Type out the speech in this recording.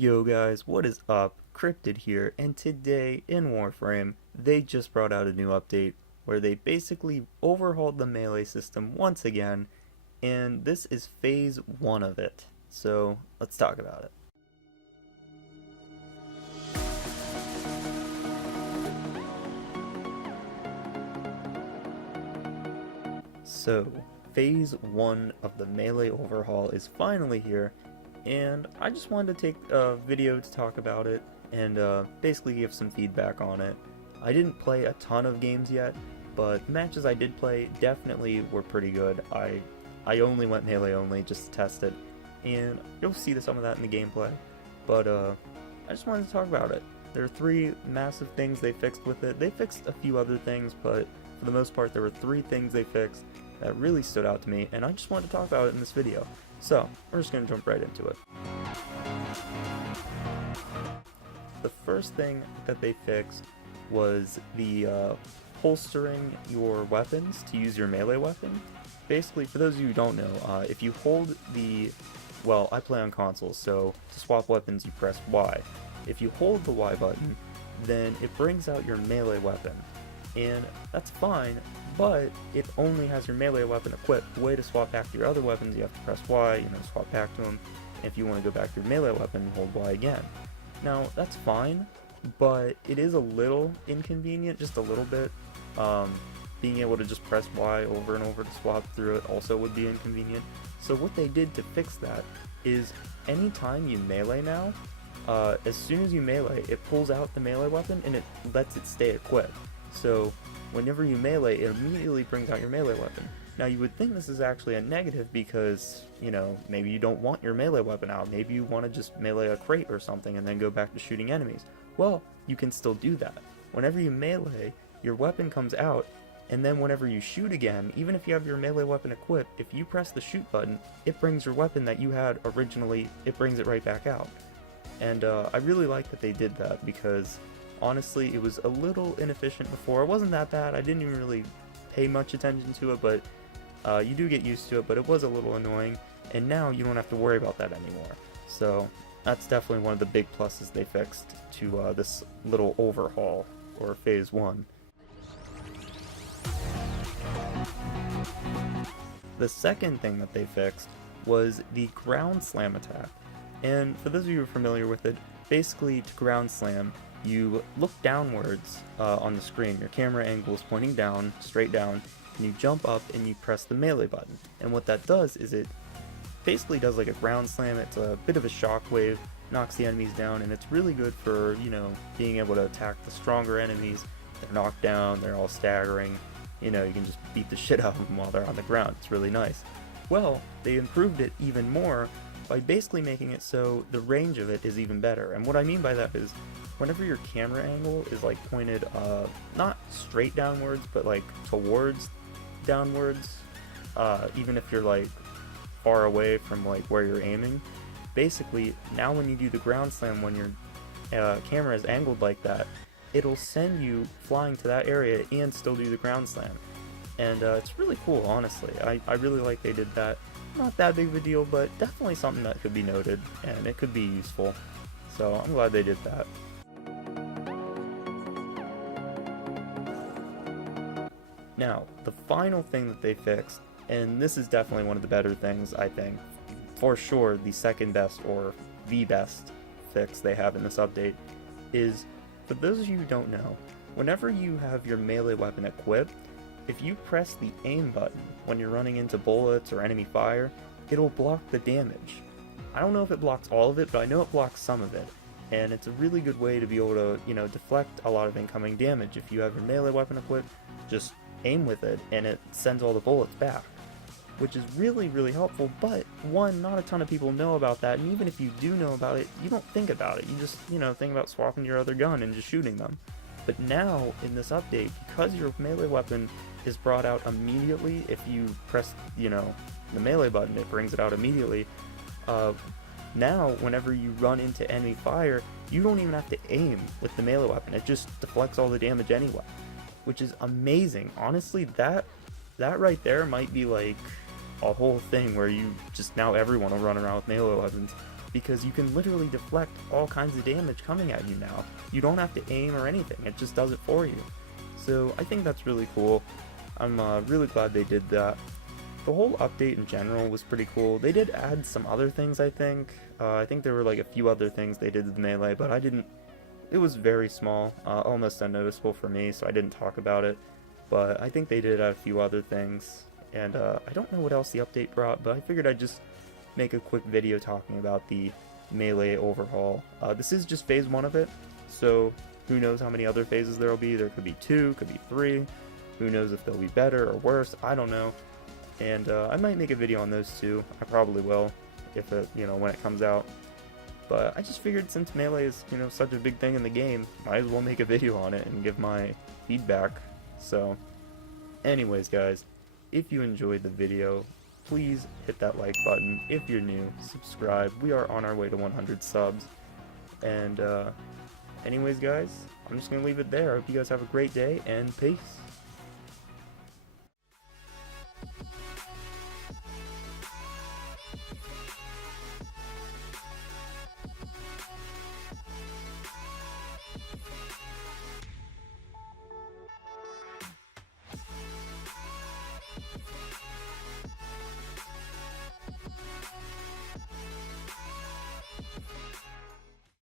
Yo guys, what is up? Cryptid here, and today in Warframe, they just brought out a new update where they basically overhauled the melee system once again, and this is phase 1 of it. So, let's talk about it. So, phase 1 of the melee overhaul is finally here, and I just wanted to take a video to talk about it and basically give some feedback on it. I didn't play a ton of games yet, but the matches I did play definitely were pretty good. I only went melee only just to test it, and you'll see some of that in the gameplay, but I just wanted to talk about it. There are 3 massive things they fixed with it. They fixed a few other things, but for the most part there were 3 things they fixed that really stood out to me, and I just wanted to talk about it in this video. So, we're just going to jump right into it. The first thing that they fixed was the holstering your weapons to use your melee weapon. Basically, for those of you who don't know, if you hold the... Well, I play on consoles, so to swap weapons you press Y. If you hold the Y button, then it brings out your melee weapon. And that's fine, but it only has your melee weapon equipped. The way to swap back to your other weapons, you have to press Y, swap back to them. And if you want to go back to your melee weapon, hold Y again. Now, that's fine, but it is a little inconvenient, just a little bit. Being able to just press Y over and over to swap through it also would be inconvenient. So what they did to fix that is anytime you melee now, as soon as you melee, it pulls out the melee weapon and it lets it stay equipped. So whenever you melee, it immediately brings out your melee weapon. Now you would think this is actually a negative because, maybe you don't want your melee weapon out. Maybe you want to just melee a crate or something and then go back to shooting enemies. Well, you can still do that. Whenever you melee, your weapon comes out, and then whenever you shoot again, even if you have your melee weapon equipped, if you press the shoot button, it brings your weapon that you had originally, it brings it right back out. And I really like that they did that because honestly, it was a little inefficient before. It wasn't that bad. I didn't even really pay much attention to it, but you do get used to it, but it was a little annoying, and now you don't have to worry about that anymore. So that's definitely one of the big pluses they fixed to this little overhaul, or phase 1. The second thing that they fixed was the ground slam attack. And for those of you who are familiar with it, basically to ground slam, you look downwards on the screen. Your camera angle is pointing down, straight down, and you jump up and you press the melee button. And what that does is it basically does like a ground slam. It's a bit of a shockwave, knocks the enemies down, and it's really good for, being able to attack the stronger enemies. They're knocked down, they're all staggering. You can just beat the shit out of them while they're on the ground. It's really nice. Well, they improved it even more by basically making it so the range of it is even better. And what I mean by that is, whenever your camera angle is like pointed not straight downwards, but like towards downwards, even if you're like far away from like where you're aiming, basically now when you do the ground slam, when your camera is angled like that, it'll send you flying to that area and still do the ground slam. And it's really cool, honestly. I really like they did that. Not that big of a deal, but definitely something that could be noted, and it could be useful. So I'm glad they did that. Now, the final thing that they fixed, and this is definitely one of the better things, I think, for sure the second best or the best fix they have in this update, is, for those of you who don't know, whenever you have your melee weapon equipped, if you press the aim button when you're running into bullets or enemy fire, it'll block the damage. I don't know if it blocks all of it, but I know it blocks some of it. And it's a really good way to be able to, deflect a lot of incoming damage. If you have your melee weapon equipped, just aim with it and it sends all the bullets back, which is really, really helpful. But one, not a ton of people know about that, and even if you do know about it, you don't think about it. You just, think about swapping your other gun and just shooting them. But now, in this update, because your melee weapon is brought out immediately, if you press, the melee button, it brings it out immediately. Now, whenever you run into enemy fire, you don't even have to aim with the melee weapon. It just deflects all the damage anyway, which is amazing. Honestly, that right there might be like a whole thing where you just, now everyone will run around with melee weapons. because you can literally deflect all kinds of damage coming at you now. You don't have to aim or anything, it just does it for you. So I think that's really cool. I'm really glad they did that. The whole update in general was pretty cool. They did add some other things, I think. I think there were like a few other things they did with Melee, but it was very small, almost unnoticeable for me, so I didn't talk about it. But I think they did add a few other things, and I don't know what else the update brought, but I figured I'd just make a quick video talking about the Melee overhaul. This is just phase 1 of it, so who knows how many other phases there will be. There could be 2, could be 3, who knows if they'll be better or worse, I don't know. And I might make a video on those too. I probably will, if it, when it comes out. But I just figured since Melee is, such a big thing in the game, might as well make a video on it and give my feedback. So, anyways guys, if you enjoyed the video, please hit that like button. If you're new, subscribe. We are on our way to 100 subs. And anyways guys, I'm just going to leave it there. I hope you guys have a great day, and peace.